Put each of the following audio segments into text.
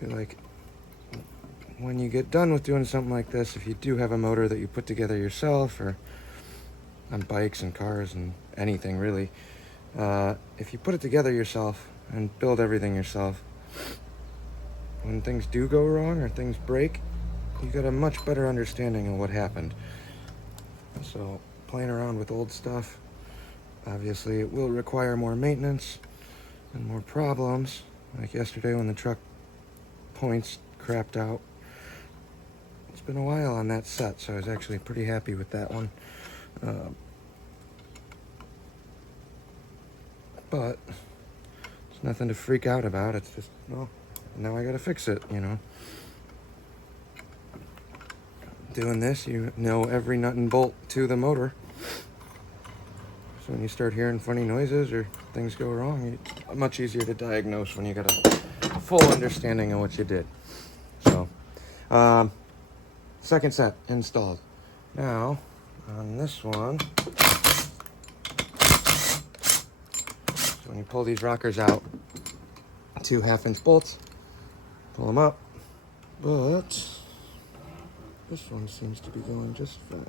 feel like when you get done with doing something like this, if you do have a motor that you put together yourself, or on bikes and cars and anything really, if you put it together yourself and build everything yourself, when things do go wrong or things break, you get a much better understanding of what happened. So playing around with old stuff, obviously it will require more maintenance and more problems. Like yesterday when the truck points crapped out. It's been a while on that set, so I was actually pretty happy with that one. But it's nothing to freak out about. It's just, well, now I gotta fix it, you know. Doing this, you know every nut and bolt to the motor. So when you start hearing funny noises or things go wrong, it's much easier to diagnose when you got a full understanding of what you did. So, second set installed. Now, on this one, so when you pull these rockers out, 2 1/2-inch bolts, pull them up, but this one seems to be going just fine.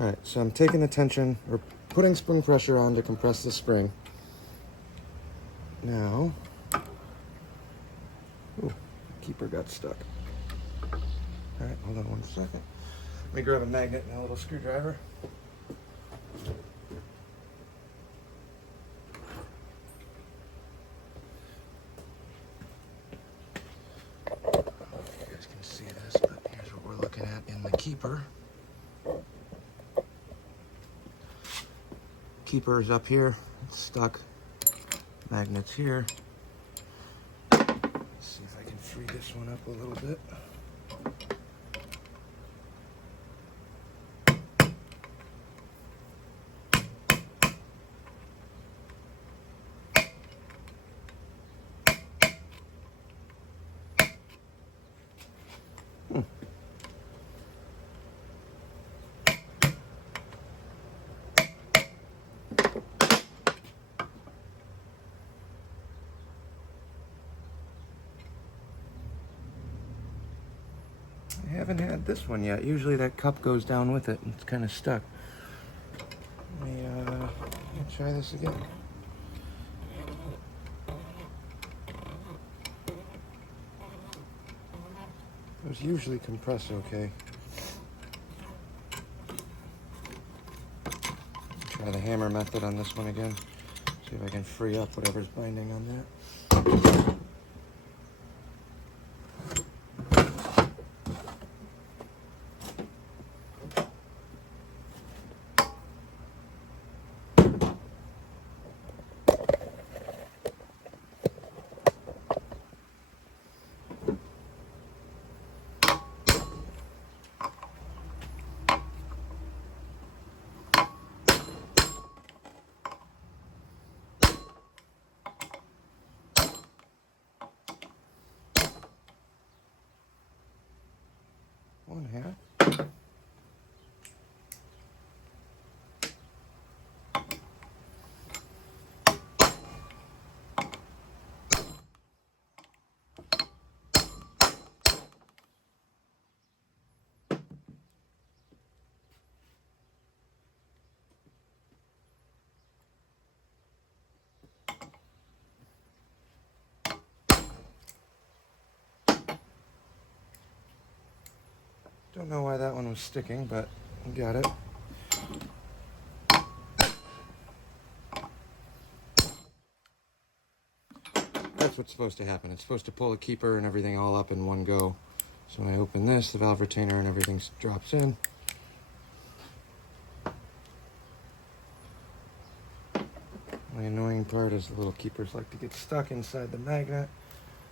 Alright, so I'm taking the tension, or putting spring pressure on to compress the spring. Now, ooh, keeper got stuck. Alright, hold on one second. Let me grab a magnet and a little screwdriver. You guys can see this, but here's what we're looking at in the keeper. Keeper is up here, it's stuck. Magnets here. Let's see if I can free this one up a little bit. I haven't had this one yet. Usually that cup goes down with it and it's kind of stuck. Let me try this again. Those usually compress okay. Try the hammer method on this one again. See if I can free up whatever's binding on that. One half. Don't know why that one was sticking, but I got it. That's what's supposed to happen. It's supposed to pull the keeper and everything all up in one go. So when I open this, the valve retainer and everything drops in. The annoying part is the little keepers like to get stuck inside the magnet.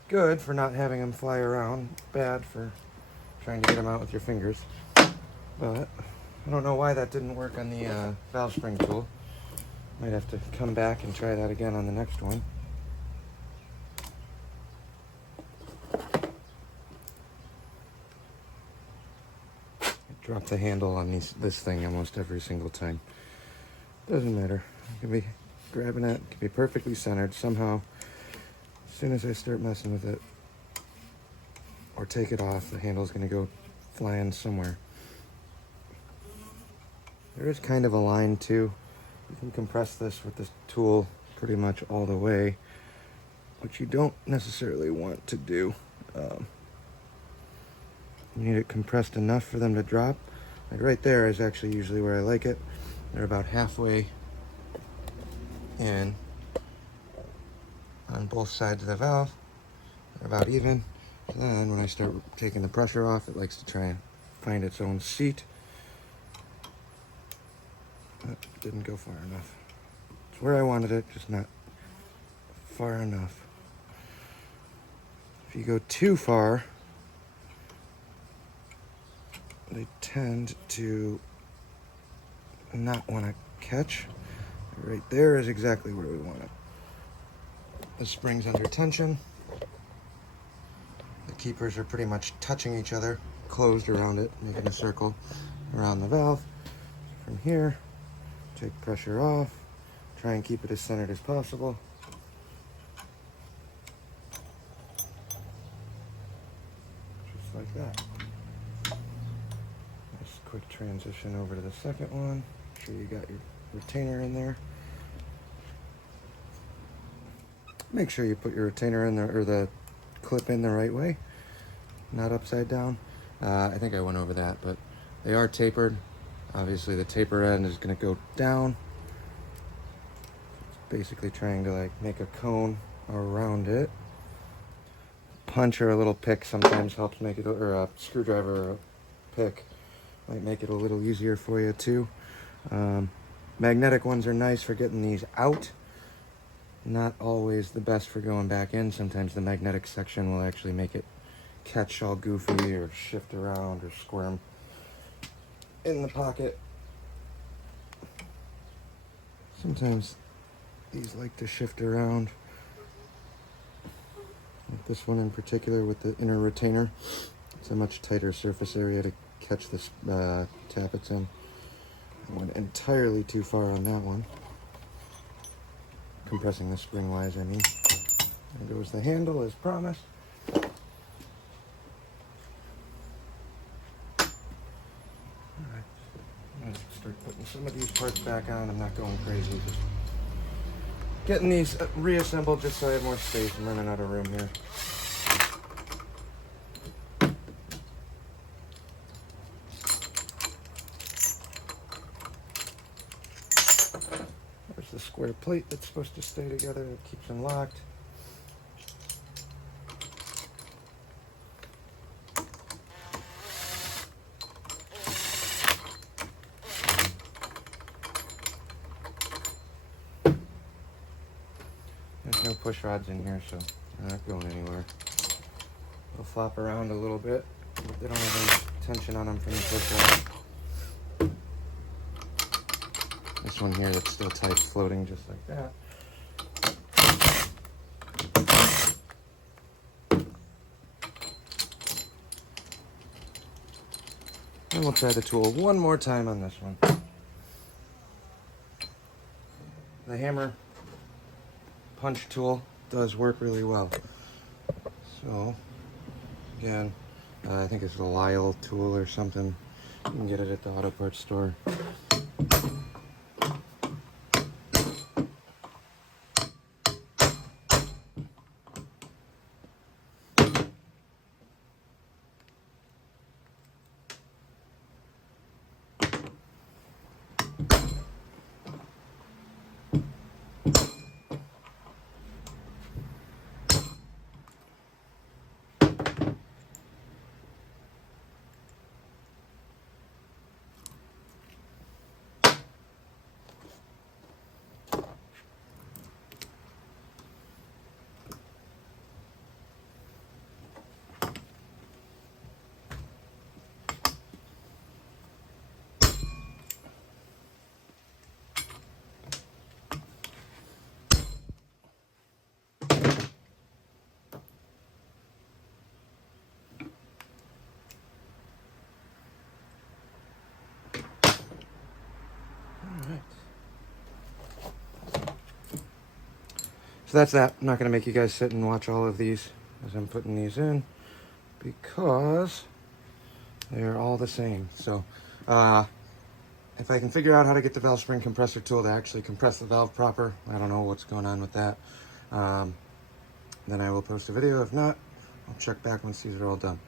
Good for not having them fly around. Bad for trying to get them out with your fingers. But I don't know why that didn't work on the valve spring tool. Might have to come back and try that again on the next one. I drop the handle on this thing almost every single time. Doesn't matter. You can be grabbing it, it can be perfectly centered. Somehow soon as I start messing with it or take it off, the handle's going to go flying somewhere. There is kind of a line too. You can compress this with this tool pretty much all the way, which you don't necessarily want to do. You need it compressed enough for them to drop. Like right there is actually usually where I like it. They're about halfway in on both sides of the valve. They're about even. So then when I start taking the pressure off, it likes to try and find its own seat. That didn't go far enough. It's where I wanted it, just not far enough. If you go too far, they tend to not want to catch. Right there is exactly where we want it. The spring's under tension. The keepers are pretty much touching each other, closed around it, making a circle around the valve. From here, take pressure off, try and keep it as centered as possible. Just like that. Nice quick transition over to the second one. Make sure you got your retainer in there. Make sure you put your retainer in there, or the clip in the right way, not upside down. I think I went over that, but they are tapered. Obviously the taper end is going to go down. It's basically trying to like make a cone around it. Punch or a little pick sometimes helps make it, or a screwdriver or a pick might make it a little easier for you too. Magnetic ones are nice for getting these out. Not always the best for going back in. Sometimes the magnetic section will actually make it catch all goofy or shift around or squirm in the pocket. Sometimes these like to shift around. Like this one in particular with the inner retainer. It's a much tighter surface area to catch this tappets in. I went entirely too far on that one. Compressing the spring wise, I mean. There goes the handle as promised. Alright, let's start putting some of these parts back on. I'm not going crazy, just getting these reassembled just so I have more space. I'm running out of room here. There's the square plate that's supposed to stay together. It keeps them locked. There's no push rods in here, so they're not going anywhere. They'll flop around a little bit. They don't have any tension on them from the push rod. This one here that's still tight, floating just like that. And we'll try the tool one more time on this one. The hammer punch tool does work really well. So, again, I think it's a Lyle tool or something. You can get it at the auto parts store. So that's that. I'm not going to make you guys sit and watch all of these as I'm putting these in, because they're all the same. So if I can figure out how to get the valve spring compressor tool to actually compress the valve proper, I don't know what's going on with that, then I will post a video. If not, I'll check back once these are all done.